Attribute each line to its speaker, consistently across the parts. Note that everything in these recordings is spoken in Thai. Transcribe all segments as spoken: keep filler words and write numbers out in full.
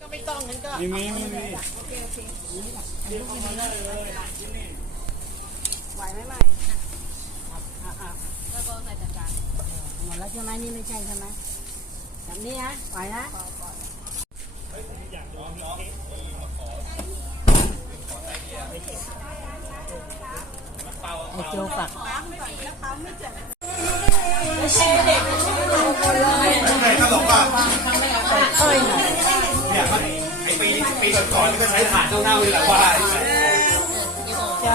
Speaker 1: ก็ไม่ต้องงั้นก็
Speaker 2: มีมีมีมี
Speaker 3: โอเคโอเคไหวไหมใหม่แล้วก็ใส่จานหมดแล้วใช่ไหมนี่ไม่ใช่ใช่ไหมแบบนี้นะไหวนะไอโจฝัก
Speaker 2: ไหนตลกอ่ะ
Speaker 3: ค่อยหน่อย
Speaker 2: เนี่ยไอปีปีก่อนๆก็ใช้ถ่านเน่าๆเลยแหละว่า
Speaker 3: จ้า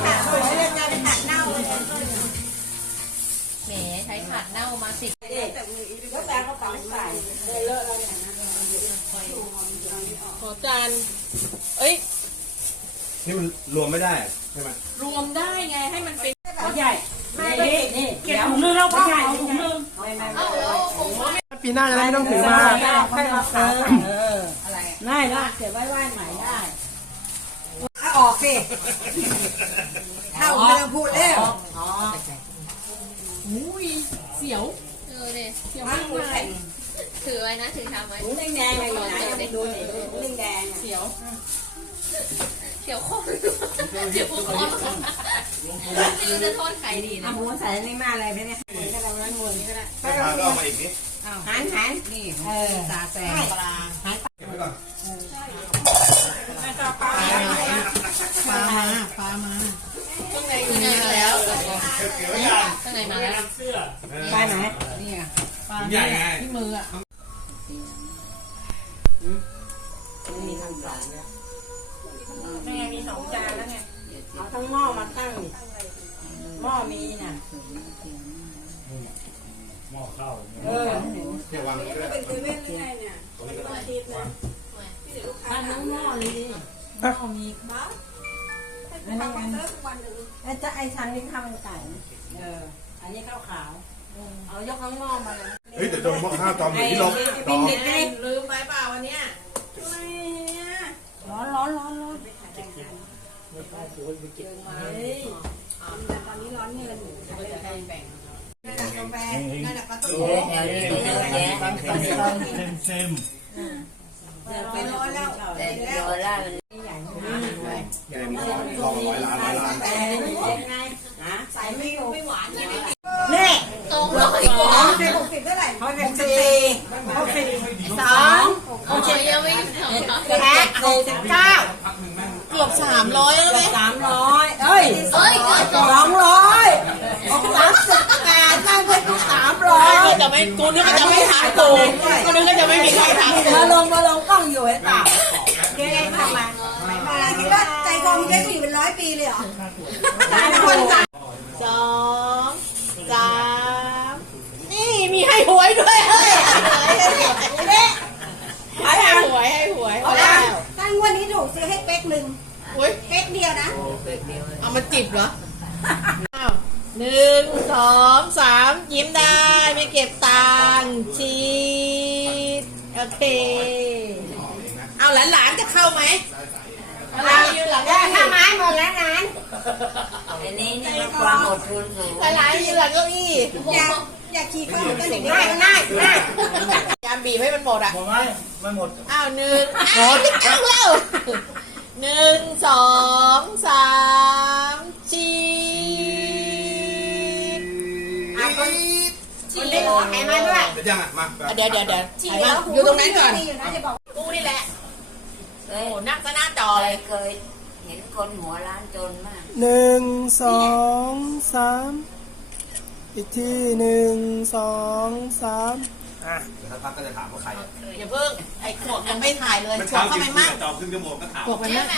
Speaker 1: แหมใช้ขาดเน่ามาสิ
Speaker 3: ก็แต่ก็ฝังใส่เลยเลอะเราเนี่ยนะ
Speaker 1: ขอจานเอ้ย
Speaker 2: นี่มันรวมไม่ได้ใช่ไหม
Speaker 1: รวมได้ไงให้มันเป็น
Speaker 3: ใหญ่นี่นี่เก็บถุงนึงแล้วพ่อเอาถุงนึง
Speaker 1: เอาเอาผมว่า
Speaker 4: ปีหน้าจะได้ไม่ต้องถือมา
Speaker 3: ค่อยมาเติมเอออะไรได้ละเก็บไว้ไหว้ใหม่ได้ถ้าออกสิถ้าออกไม่ต้องพูดแล้วอ๋อ
Speaker 1: อุ้ยเสียวเออเนี่ยเสียวมากเลยถือไว้นะถือทำไว้
Speaker 3: ถุงแดงๆอะไรอย่างเงี้ยดูดิถุงแดง
Speaker 1: เสียวเสียวคนเสียวคนไม่รู้จะโทษใครดีนะ
Speaker 3: หมูใส่ในมาอะไรไปเนี่ยถ้าเราล้างมือนี่ก็ได้
Speaker 2: ถ้าก็เอามาอีกนิด
Speaker 3: หันหันนี่เออตาแสงปลาหัน
Speaker 2: เก็บไว้ก่อน
Speaker 3: ปลาปลามาปลามา
Speaker 1: ข้างในข้างในมาแล้วข้างในมาแล้ว
Speaker 3: ปลาไหนนี่อ่ะ
Speaker 2: ปลาใหญ่ไง
Speaker 3: ที่มืออ่ะมีทางปลาเนี่ยแม่มีสองจานแล้วไงเอาทั้งหม้อมาตั้งหม้อมีน่ะ
Speaker 2: หม้อข้าว
Speaker 3: เออ
Speaker 2: เดี๋ยววางก็ได้
Speaker 3: เป็นคือเว้นยังไงเนี่ยอาทิตย์นะตั้งทั้งหม้อเลยหม้อมีครับอันนี้อันไอ้จะไอ้ชั้นนี้ข้าวมันไก่เอออันนี้ข้าวขาวเอายกทั้งหม้อมาเลย
Speaker 2: เฮ้ยแต่โดนหม้อข้าวตอมอยู่ที่ลบตอม
Speaker 1: ลืมไปเปล่าวันเนี้ย
Speaker 3: ร้อนร้อนร้อนร้อนตอนนี้ร้อนเงินจะแบ่งแบ่งกาแฟนั่นแหละก็ต้องเยอะแยะเยอะแยะ
Speaker 2: เต็มเต็ม
Speaker 3: เดี๋ยวไปร้อนแล้วเดี๋ยวแล้วมันใหญ่มากเลย
Speaker 2: ใหญ่มากลองร้อยล้านร้อยล้าน
Speaker 3: ใส่ไม่ไม่หวานนี่
Speaker 1: ตรงร้อยกว่า
Speaker 3: หกสิบเท่าไหร่หกสิบสี่หกสิบสอง
Speaker 1: โอเคยังไม่
Speaker 3: แพ็คสี่สิบเก้า
Speaker 1: เกือบสามร้อยแล้วไหม
Speaker 3: สามร้อยเอ้ย
Speaker 1: เอ้ย
Speaker 3: สองร้อยสามสิบแปดนั่นเป็นสามร้อย
Speaker 1: ก็จะไม่กูนึกว่าจะไม่ทานตูกูนึกว่าจะไม่มีใครทาน
Speaker 3: มาลงมาลงกล้องอยู่ไอ้ต่าเจ๊ทำมามาคิดว่าใจกองเจ๊อยู่เป็นร้อยปีเลยเหรอสามคน
Speaker 1: สองสามนี่มีให้หวยด้วยเฮ้ยให้หวยให้หวย
Speaker 3: ตั้งวันนี้ถูกซื้อให้เป๊กหนึ่งเป๊กเดียวนะ
Speaker 1: เอามาจิบเหรอหนึ่งสองสามยิ้มได้ไม่เก็บตังค์ชีดโอเคเอาหลานๆจะเข้าไหม
Speaker 3: หลานอยู่หลังได้ข้าไม้หมดแล้วงานอันนี้นี่ความอดทนสูง
Speaker 1: หลานอยู่หลังเก้าอี้
Speaker 3: อยากอยากขี่ข้าวกันหนึ่งได้ก็ได้ได้
Speaker 1: ยามบีบให้มันหมดอ่ะ
Speaker 2: หมดไหมไม่หมด
Speaker 1: อ้าวหนึ่งหมดเอาแล้วหนึ่งสองสามชีด
Speaker 3: อ่ะคนคนได้หัวหายมาด้วย
Speaker 2: เดี๋ยวยังอ่ะมา
Speaker 1: เดี๋ยวเดี๋ยวเดี๋ยวอยู่ตรงนั้นก่อนกูนี่แหละโอ้นั่งซะหน้าจอเลย
Speaker 3: เคยเห็นคนหัวล้านจนมาก
Speaker 4: หนึ่งสองสามอีกทีหนึ่งสองสาม
Speaker 2: อ่ะเดี๋ยวสักพักก็จะถามว่าใคร
Speaker 1: อย่าเพิ่งไอ้ขวบยังไม่ถ่ายเลยขวบเข้าไปมั่ง
Speaker 2: ตอบขึ้นจมูกก็ถาม
Speaker 1: ขวบไปมั่ง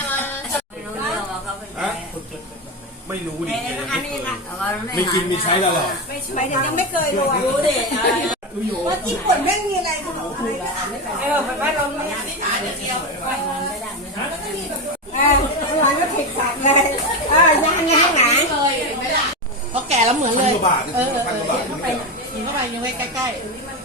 Speaker 2: ไม่รู้ดิไม่กินมีใช้ตลอด
Speaker 3: ไม่ใช้ยังไม่เคยรู้รู้ดิว่าญี่ปุ่นไม่มีอะไรขนมอะไรก็อ่านไม่ได้เออมันว่าเราไม่
Speaker 1: ได้ถ่ายเดียว
Speaker 3: ไม่ได้ไม่ได้เออร้านก็ผิดสัตว์เลยเออย่างงางหนา
Speaker 1: เลยไม่ได้เพราะแก่แล้วเหมือนเลย
Speaker 2: เออเออเออ
Speaker 1: เข้าไปยิงเข้าไปยิงไปใกล้ๆ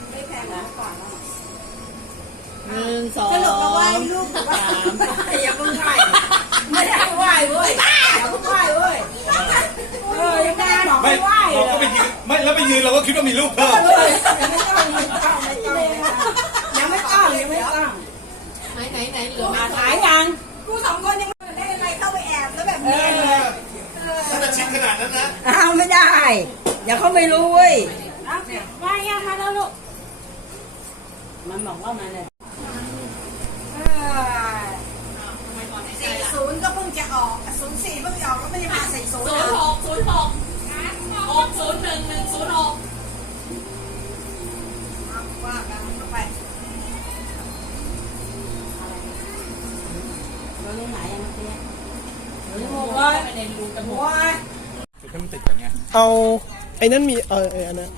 Speaker 1: หนึ่งสอง
Speaker 3: สรุปว่าลูกสามอย่าเพิ่งไหวไม่ได้ไหวเว้ยอย่าเพิ่งไหวเว้ยเออยังไม่บอกไม่ไหว
Speaker 2: เราก็ไปยืนไม่แล้วไปยืนเราก็คิดว่ามีลูกเพิ่ม
Speaker 3: ยังไม่ต้องยังไม่ต้องยังไม่ต้องยังไม่ต้อง
Speaker 1: มไหนไหนเหลือไหม
Speaker 3: หายยัง
Speaker 5: กูสองคนยังไม่ได้อะไรเข้าไปแอบแล้วแบบเนียนเลย
Speaker 2: ถ้าจะชิดขนาดนั้นนะ
Speaker 3: อ้าวไม่ได้อย่าเขาไม่รู้เว้ยมายังมาแล้วลูกมันบอกว่ามาเลย
Speaker 5: สี่ศูนย์ก็เพิ่งจะออกศูนย์สี่เพิ่งจะออกก็ไม่ได้มาสี่ศูนย์
Speaker 1: ศูนย์หกศูนย์หกหกศูนย์หนึ่งหนึ่งศูนย์หก
Speaker 5: ว่ากันเข้าไป
Speaker 3: เราเล่นไหนยังเตี้ยเราเล่นโม
Speaker 1: โอ้
Speaker 3: บ้าย
Speaker 1: ประเด็นดูจมูก
Speaker 3: โอ้ย
Speaker 2: จุดให้มันติดกันไง
Speaker 4: เอาไอ้นั่นมีเออไอ้อันนั้น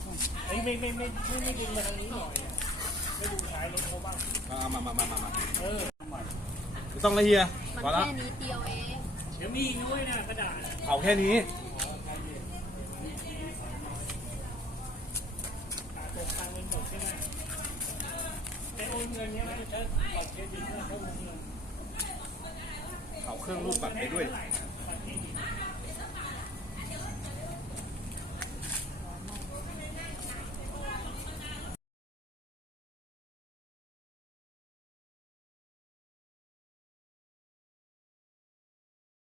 Speaker 2: เอามามามามามาไม่ต้องละเฮียพอแล้ว
Speaker 1: แค่นี้เดียวเอง
Speaker 2: เดี๋ยวมีด้วยนะกระดาษเผาแค่นี้เผาเครื่องรูปบัตรไปด้วย